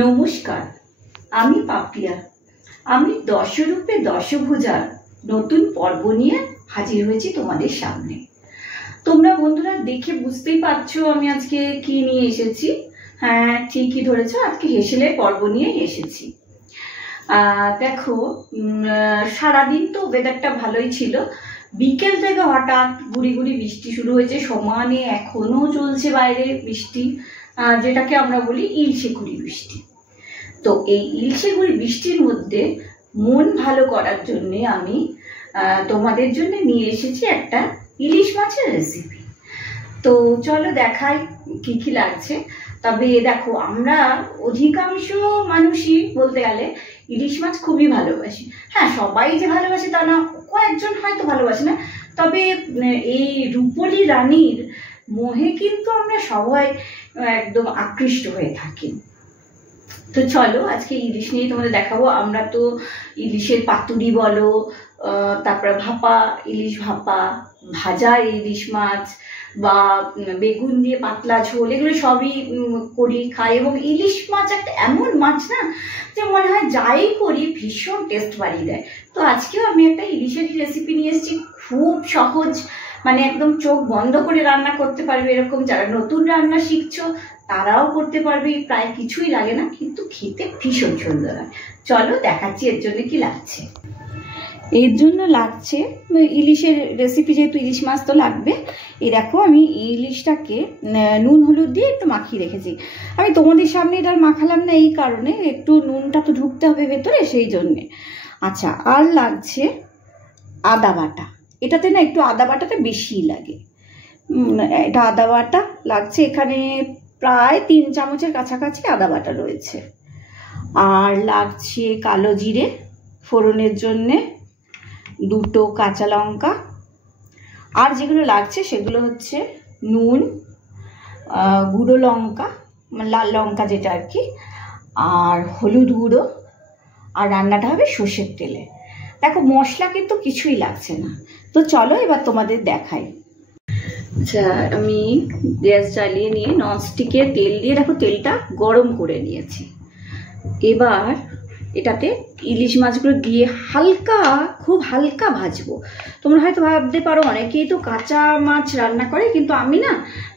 নমস্কার, আমি পাপিয়া। আমি দশরূপে দশভুজার নতুন পর্ব নিয়ে হাজির হয়েছি তোমাদের সামনে। তোমরা বন্ধুরা দেখে বুঝতেই পারছো আমি আজকে কি নিয়ে এসেছি। হ্যাঁ, ঠিকই ধরেছো, আজকে হেসেলের পর্ব নিয়ে এসেছি। দেখো, সারাদিন তো ওয়েদারটা ভালোই ছিল, বিকেল থেকে হঠাৎ গুড়ি গুড়ি বৃষ্টি শুরু হয়েছে, সমানে এখনো চলছে বাইরে বৃষ্টি, যেটাকে আমরা বলি ইলশে গুড়ি বৃষ্টি। তো এই ইলশে গুড়ি বৃষ্টির মধ্যে মন ভালো করার জন্য আমি তোমাদের জন্য নিয়ে এসেছি একটা ইলিশ মাছের রেসিপি। তো চলো দেখাই কি কি লাগছে। তবে দেখো, আমরা অধিকাংশ মানুষই বলতে গেলে ইলিশ মাছ খুবই ভালোবাসি। হ্যাঁ, সবাই যে ভালোবাসে তা না, কয়েকজন হয়তো ভালোবাসে না। তবে এই রূপলি রানীর মোহে কিন্তু আমরা সবাই একদম আকৃষ্ট হয়ে থাকি। তো চলো আজকে ইলিশ নিয়ে তোমাদের দেখাবো। আমরা তো ইলিশের পাতুরি বলো, তারপরে ভাপা ইলিশ, ভাপা ভাজা ইলিশ মাছ, বা বেগুন দিয়ে পাতলা ঝোল, এগুলো সবই করি, খাই। এবং ইলিশ মাছ একটা এমন মাছ না, যে মনে হয় যাই করি ভীষণ টেস্ট বাড়িয়ে দেয়। তো আজকেও আমি একটা ইলিশের রেসিপি নিয়ে এসেছি, খুব সহজ, মানে একদম চোখ বন্ধ করে রান্না করতে পারবে এরকম। যারা নতুন রান্না শিখছো তারাও করতে পারবে, প্রায় কিছুই লাগে না, কিন্তু খেতে ভীষণ সুন্দর হয়। চলো দেখাচ্ছি এর জন্য কি লাগছে। এর জন্য লাগছে ইলিশের রেসিপি, যেহেতু ইলিশ মাছ তো লাগবে। এই দেখো, আমি ইলিশটাকে নুন হলুদ দিয়ে একটু মাখিয়ে রেখেছি। আমি তোমাদের সামনে এটা মাখালাম না এই কারণে, একটু নুনটা তো ঢুকতে হবে ভেতরে, সেই জন্যে। আচ্ছা, আর লাগছে আদা বাটা। এটাতে না একটু আদা বাটাটা বেশি লাগে। এটা আদা বাটা লাগছে, এখানে প্রায় 3 চামচের কাছাকাছি আদা বাটা রয়েছে। আর লাগছে কালো জিরে ফোড়নের জন্যে, 2টো কাঁচা লঙ্কা। আর যেগুলো লাগছে সেগুলো হচ্ছে নুন, গুঁড়ো লঙ্কা, লাল লঙ্কা যেটা আর কি, আর হলুদ গুঁড়ো, আর রান্নাটা হবে সর্ষের তেলে। দেখো, মশলা কিন্তু কিছুই লাগছে না। তো চলো এবার তোমাদের দেখাই। আচ্ছা, আমি গ্যাস জ্বালিয়ে নিয়ে ননস্টিকের তেল দিয়ে, দেখো তেলটা গরম করে নিয়েছি। এবার এটাতে ইলিশ মাছগুলো দিয়ে হালকা, খুব হালকা ভাজবো। তোমরা হয়তো ভাবতে পারো অনেকেই তো কাঁচা মাছ রান্না করে, কিন্তু আমি না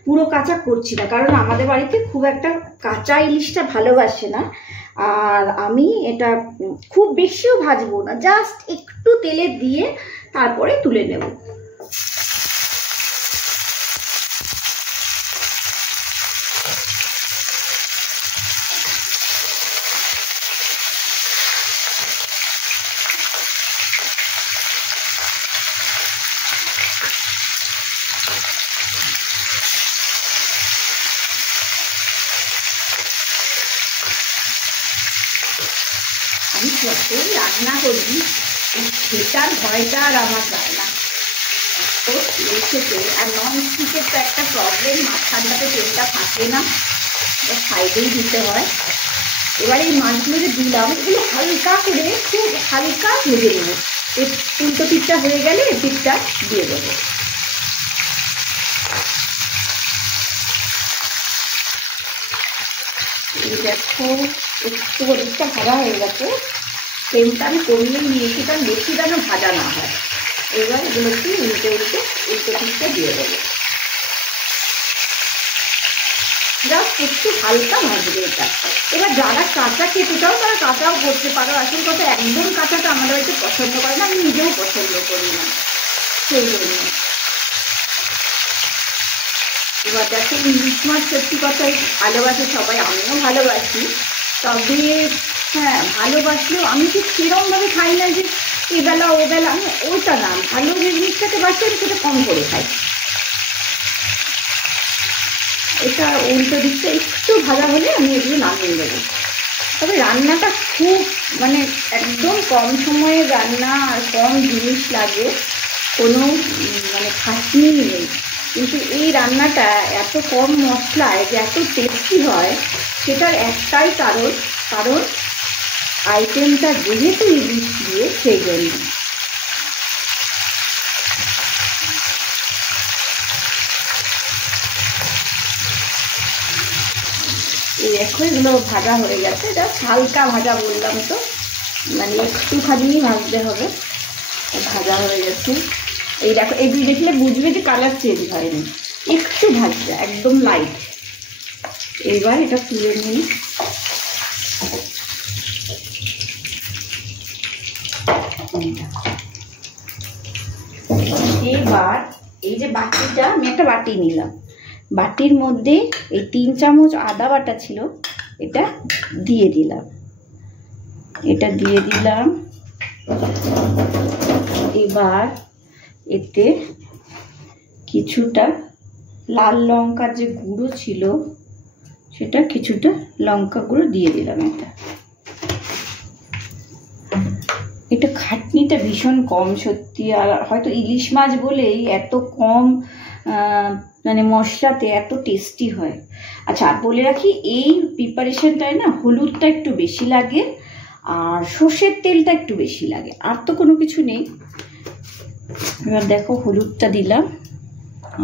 পুরো কাঁচা করছি না, কারণ আমাদের বাড়িতে খুব একটা কাঁচা ইলিশটা ভালোবাসে না। আর আমি এটা খুব বেশিও ভাজবো না, জাস্ট একটু তেলে দিয়ে তারপরে তুলে নেব। আমি যতই রান্না করি সেটার ভয়টা আর আমার যায় না, তো রেখেতে। আর নন স্টিকের তো একটা প্রবলেম, মাঝখানটাতে তেলটা থাকে না, সাইডেই দিতে হয়। এবার এই মাছগুলো যে দিলাম, এগুলো হালকা করে খুব হালকা ভেজে নেবো। এই উল্টো পিঠটা হয়ে গেলে এই পিঠটা দিয়ে দেবো। এই দেখো, একটু হলুদটা ভাজা হয়ে গেছে, ফ্লেমটা আমি কমিয়ে নিয়েছি, কারণ বেশি যেন ভাজা না হয়। এবার এগুলো একটু উল্টে উল্টে উল্টো পিঠটা দিয়ে দেবো। জাস্ট একটু হালকা ভাজবে এটা। এবার যারা কাঁচা খেতে চাও তারা কাঁচাও করতে পারো। আসল কথা, একদম কাঁচাটা আমাদের বাড়িতে পছন্দ করে না, আমি নিজেও পছন্দ করি না, সেই জন্য। এবার দেখো, ইলিশ মাছ সত্যি কথাই ভালোবাসে সবাই, আমিও ভালোবাসি। তবে হ্যাঁ, ভালোবাসলেও আমি ঠিক সেরকমভাবে খাই না যে এবেলা ওবেলা, আমি ওইটা না, ভালো যে জিনিসটাকে বাসি আমি সেটা কম করে খাই। এটা উল্টো দিকটা একটু ভাজা হলে আমি এগুলো নামিয়ে দেবো। তবে রান্নাটা খুব, মানে একদম কম সময়ে রান্না, আর কম জিনিস লাগে, কোনো মানে খাটনি নেই। কিন্তু এই রান্নাটা এত কম মশলায় যে এত টেস্টি হয়, সেটার একটাই কারণ আইটেমটা যেহেতু ইলিশ দিয়ে, সেই জন্য। এই দেখো এগুলো ভাজা হয়ে গেছে, জাস্ট হালকা ভাজা বললাম তো, মানে একটুখানি ভাজতে হবে। ভাজা হয়ে গেছে। এই দেখো, এগুলি দেখলে বুঝবে যে কালার চেঞ্জ হয়নি, একটু ভাজা, একদম লাইট। এবার এটা তুলে নিই। এবার এই যে বাটিটা, আমি একটা বাটি নিলাম, বাটির মধ্যে এই 3 চামচ আদা বাটা ছিল, এটা দিয়ে দিলাম। এবার এতে কিছুটা লাল লঙ্কার যে গুঁড়ো ছিল, সেটা কিছুটা লঙ্কা গুঁড়ো দিয়ে দিলাম। এটা খাটনিটা ভীষণ কম সত্যি, আর হয়তো ইলিশ মাছ বলেই এত কম মানে মশলাতে এত টেস্টি হয়। আচ্ছা, আর বলে রাখি, এই প্রিপারেশনটায় না হলুদটা একটু বেশি লাগে আর সর্ষের তেলটা একটু বেশি লাগে, আর তো কোনো কিছু নেই। এবার দেখো হলুদটা দিলাম,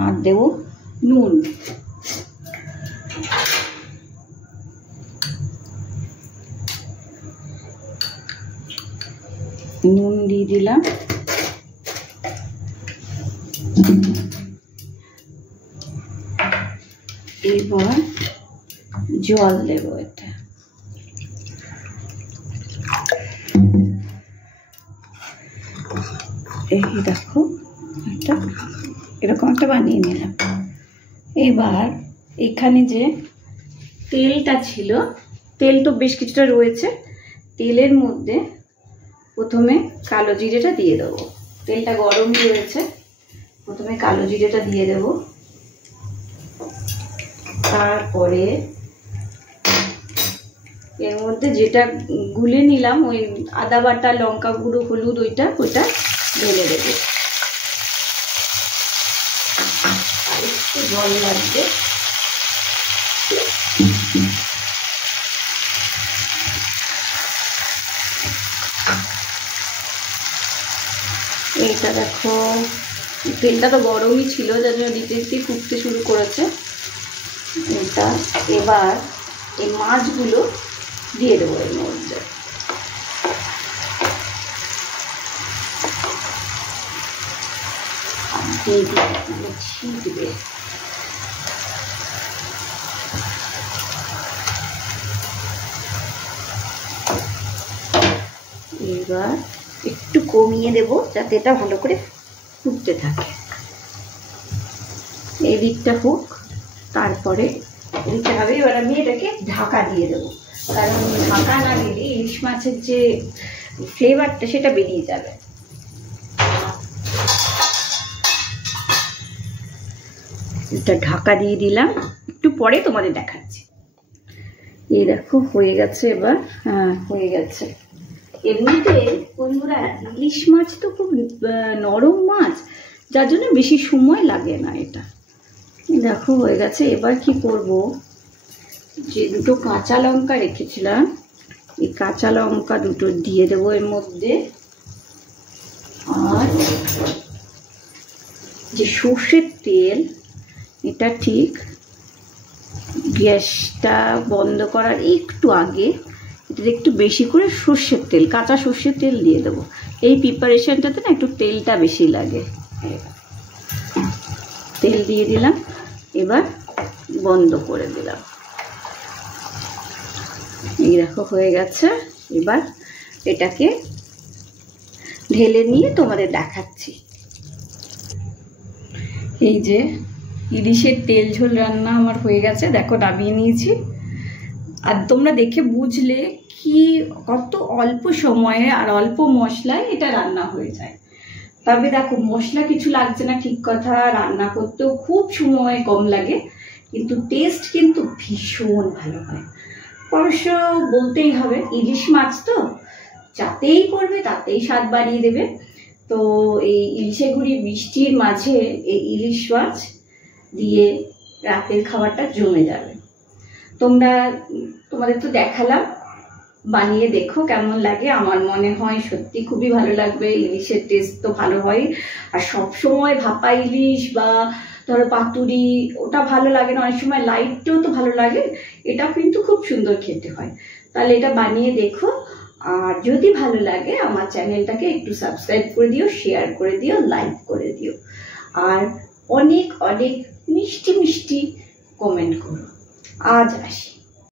আর দেবো নুন। নুন দিয়ে দিলাম। এবার জল দেব। এটা এই দেখো, এটা এরকম একটা বানিয়ে নিলাম। এবার এখানে যে তেলটা ছিল, তেল তো বেশ কিছুটা রয়েছে, তেলের মধ্যে প্রথমে কালো জিরেটা দিয়ে দেবো। তেলটা গরমই রয়েছে, প্রথমে কালো জিরেটা দিয়ে দেব। তারপরে এর মধ্যে যেটা গুলে নিলাম, ওই আদা বাটা, লঙ্কা গুঁড়ো, হলুদ, ওইটা ঢেলে দেবো। আর একটু জল লাগবে। এইটা দেখো, তেলটা তো গরমই ছিল, যার জন্য দিতে দিতে ফুটতে শুরু করেছে এটা। এবার এই মাছগুলো দিয়ে দেবো এর মধ্যে। ছিটবে। এবার একটু কমিয়ে দেব যাতে এটা ভালো করে ফুটতে থাকে। এই দিকটা হোক, তারপরে এদিকটা হবে। এবার আমি এটাকে ঢাকা দিয়ে দেবো, কারণ ঢাকা না দিলে ইলিশ মাছের যে ফ্লেভারটা সেটা বেরিয়ে যাবে। এটা ঢাকা দিয়ে দিলাম, একটু পরে তোমাদের দেখাচ্ছি। এই দেখো হয়ে গেছে। এবার হ্যাঁ, হয়ে গেছে। এমনিতে বন্ধুরা ইলিশ মাছ তো খুব নরম মাছ, যার জন্য বেশি সময় লাগে না। এটা দেখো হয়ে গেছে। এবার কি করব, যে দুটো কাঁচা লঙ্কা রেখেছিলাম, এই কাঁচা লঙ্কা দুটো দিয়ে দেবো এর মধ্যে। আর যে সর্ষের তেল, এটা ঠিক গ্যাসটা বন্ধ করার একটু আগে এটা একটু বেশি করে সর্ষের তেল, কাঁচা সর্ষের তেল দিয়ে দেবো। এই প্রিপারেশনটাতে না একটু তেলটা বেশি লাগে। তেল দিয়ে দিলাম, এবার বন্ধ করে দিলাম। এই দেখো হয়ে গেছে। এবার এটাকে ঢেলে নিয়ে তোমাদের দেখাচ্ছি। এই যে ইলিশের তেল ঝোল রান্না আমার হয়ে গেছে, দেখো নামিয়ে নিয়েছি। আর তোমরা দেখে বুঝলে কি কত অল্প সময়ে আর অল্প মশলায় এটা রান্না হয়ে যায়। তবে দেখো মশলা কিছু লাগছে না, ঠিক কথা, রান্না করতেও খুব সময় কম লাগে, কিন্তু টেস্ট কিন্তু ভীষণ ভালো হয়। অবশ্য বলতেই হবে, ইলিশ মাছ তো যাতেই করবে তাতেই স্বাদ বাড়িয়ে দেবে। তো এই ইলিশে গুঁড়ি বৃষ্টির মাঝে এই ইলিশ মাছ দিয়ে রাতের খাবারটা জমে যাবে। তোমাদের তো দেখালাম বানিয়ে দেখো কেমন লাগে। আমার মনে হয় সত্যি খুবই ভালো লাগবে। ইলিশের টেস্ট তো ভালো হয়, আর সব সময় ভাপা ইলিশ বা ধরো পাতুরি ওটা ভালো লাগে না, অনেক সময় লাইটটাও তো ভালো লাগে, এটাও কিন্তু খুব সুন্দর খেতে হয়। তাহলে এটা বানিয়ে দেখো, আর যদি ভালো লাগে আমার চ্যানেলটাকে একটু সাবস্ক্রাইব করে দিও, শেয়ার করে দিও, লাইক করে দিও, আর অনেক অনেক মিষ্টি মিষ্টি কমেন্ট করো। আজ আসি।